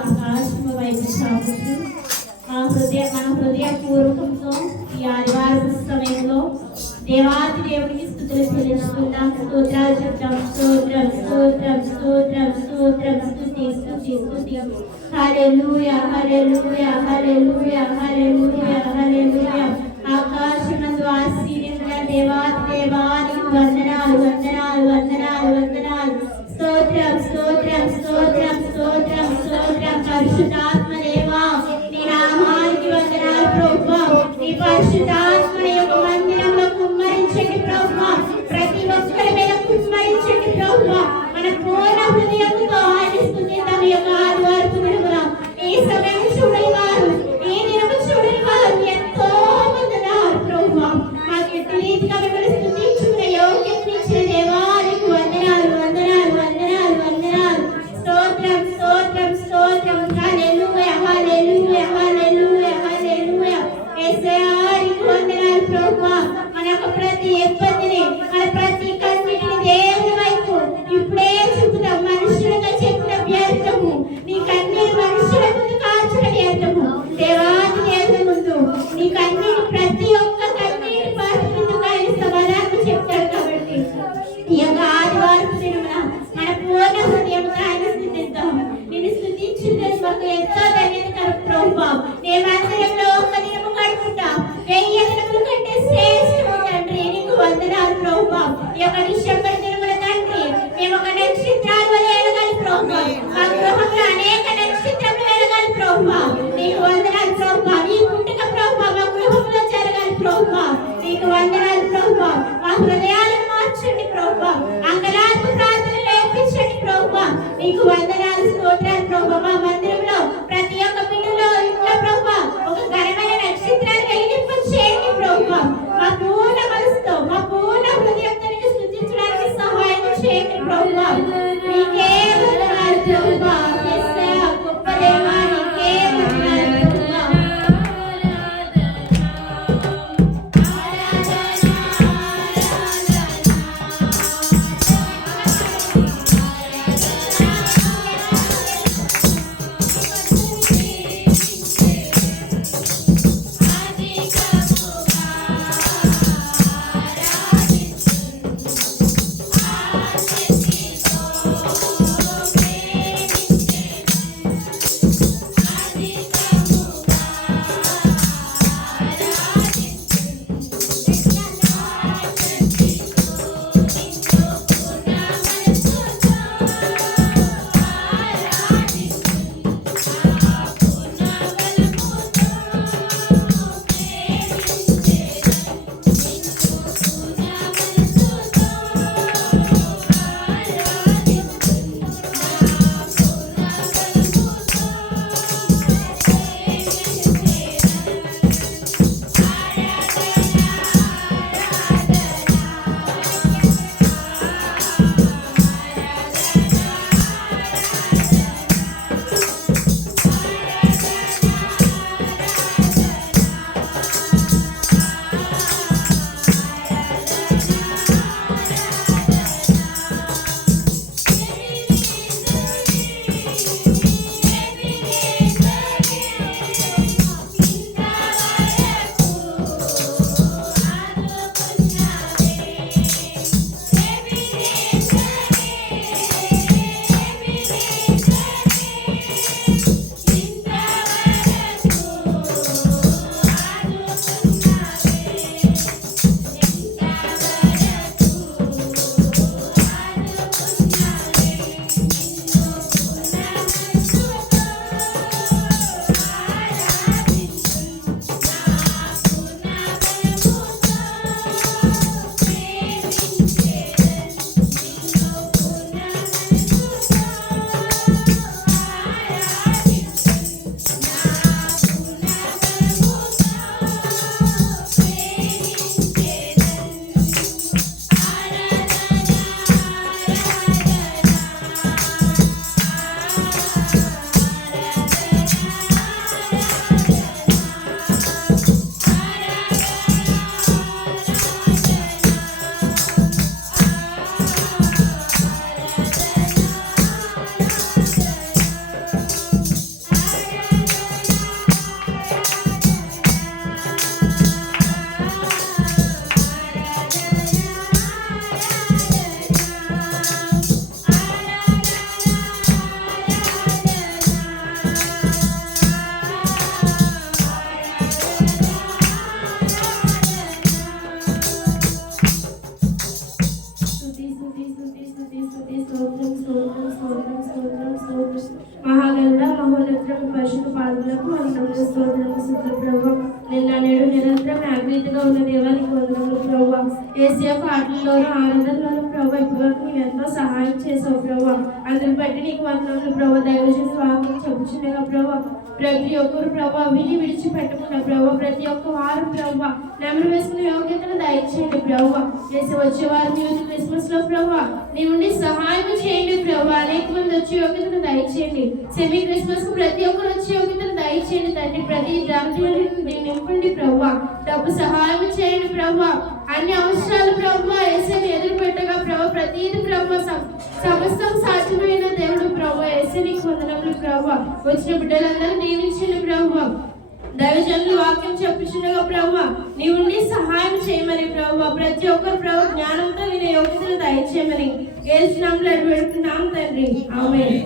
ఆకాశము వైపు సాగుతూ మన హృదయపూర్వకంతో ఈ ఆదివారం సమయంలో దేవాది దేవుడికి స్తుతులు చెల్లిస్తున్నాం. స్తోత్రాలు చెప్తాం. స్తోత్రం స్తోత్రం స్తోత్రం స్తోత్రం స్తుతి స్తుతి స్తుతి. హల్లెలూయా హల్లెలూయా హల్లెలూయా హల్లెలూయా హల్లెలూయా. ఆకాశమందు ఆశీర్వదించిన దేవాది దేవానికి వందనాలు వందనాలు వందనాలు వందనాలు. స్తోత్రం స్తోత్రం స్తోత్రం స్తోత్రం స్తోత్రం. పరిశుద్ధాత్మ దేవా నీ నామానికి వందనాలు ప్రభువా. నీ పరిశుద్ధాత్మని యొక్క మందిరంలో కుమ్మరించండి ప్రభువా. ప్రతి ఒక్కరి మీద కుమ్మరించండి ప్రభువా. మన పూర్ణ హృదయంతో ఆయన స్తుతిద్దాం. ఈ యొక్క ఆదివారపు దినమున ఈ సమయం చూడని వారు, ఈ దినము చూడని వారు ఎంతో మంది ఉన్నారు ప్రభువా. మాకు ఎట్టి రీతిగా మిమ్మల్ని స్తుతించుకునే యోగ్యతనిచ్చిన దేవానికి వందనాలు వందనాలు వందనాలు వందనాలు. స్తోత్రం స్తోత్రం స్తోత్రం. హల్లెలూయా హల్లెలూయా హల్లెలూయా హల్లెలూయా. యేసయ్యానికి వందనాలు ప్రభువా. మన యొక్క ప్రతి ఇబ్బందిని, మన ప్రతి కన్నీటిని దేవుని వైపు ఇప్పుడే చూపుతాం. మనుషులుగా చెప్పిన వ్యర్థము, నీ కన్నీరు మనుషుల ముందు కాల్చిన వ్యర్థము. దేవాది దేవుని ముందు నీ కన్నీరు, ప్రతి ఒక్క కన్నీరు ముందు ఆయన సమాధానం చెప్తాడు. కాబట్టి ఈ యొక్క ఆదివారం దినమున మన పూర్ణ హృదయంతో ఆయన స్తుతిద్దాం. నేను స్తుతించుటకు మాకు ఎంతో ధన్యత ప్రభువా. మేమందరంలో ఒక్క దినము గడుపుతా 1000 దినముల కంటే శ్రేష్టము తండ్రి. నీకు వందనాలు ప్రభువా. ఈ యొక్క డిసెంబర్ దినముల తండ్రి మేము ఒక నక్షత్రాల వలె ఎదగాలి ప్రభువా. మా గృహంలో అనేక నక్షత్రములు వెలగాలి ప్రభువా. నీకు వందనాలు ప్రభువా. నీ పుట్టుక ప్రభువా మా గృహంలో జరగాలి ప్రభువా. నీకు వందనాలు ప్రభువా. మా హృదయాలను మార్చండి ప్రభువా. అంగలార్పు ప్రార్థనలు నేర్పించండి ప్రభువా. నీకు వందనాలు స్తోత్రాలు ప్రభువా. మా మందిరంలో ప్రతి ఒక్క బిడ్డలో ఇంట్లో ప్రభువా ఒక స్తోత్రం ప్రభు. నిన్న నేడు నిరంతరం యాగ్రీతిగా ఉన్న దేవానికి వందనములు ప్రభు. ఏసియా పాటల్లోనూ ఆరాధనలోనూ ప్రభు ఇప్పటివరకు నీవు ఎంతో సహాయం చేసావు ప్రభు. అందుని బట్టి నీకు వందనములు ప్రభు. దైవజన వాక్యం చెప్పుచుండగా ప్రభు ప్రతి ఒక్కరు ప్రభు విని విడిచిపెట్టకుండా ప్రభు ప్రతి ఒక్క వారు ప్రభు నెమరు వేసుకునే యోగ్యతను దయచేయండి ప్రభు. చేసి వచ్చే వారు న్యూస్ క్రిస్మస్ లో ప్రభు నీ ఉండి సహాయం చేయండి ప్రభు. అనేక మంది వచ్చే యోగ్యతను దయచేయండి. సెమీ క్రిస్మస్ కు ప్రతి ఒక్కరు వచ్చే యోగ్యతను దయచేయండి తండ్రి. ప్రతి గ్రాంతులను నింపండి ప్రభు. డబ్బు సహాయం చేయండి ప్రభు. అన్ని అవసరాలు ప్రభు ఏసైని ఎదురు పెట్టగా ప్రభు ప్రతిది ప్రభు సమస్తం సాధ్యమైన దేవుడు ప్రభు. ఏసై నీకు వందనములు ప్రభు. వచ్చిన బిడ్డలందరూ దీవించండి ప్రభు. దైవజనులు వాక్యం చెప్పుచుండగా ప్రభు నీవుండి సహాయం చేయమని ప్రభు. ప్రతి ఒక్కరు ప్రభు జ్ఞానంతో వినే యోగ్యతను దయచేయమని యేసు నామములో అడుగుతున్నాం తండ్రి. ఆమేన్.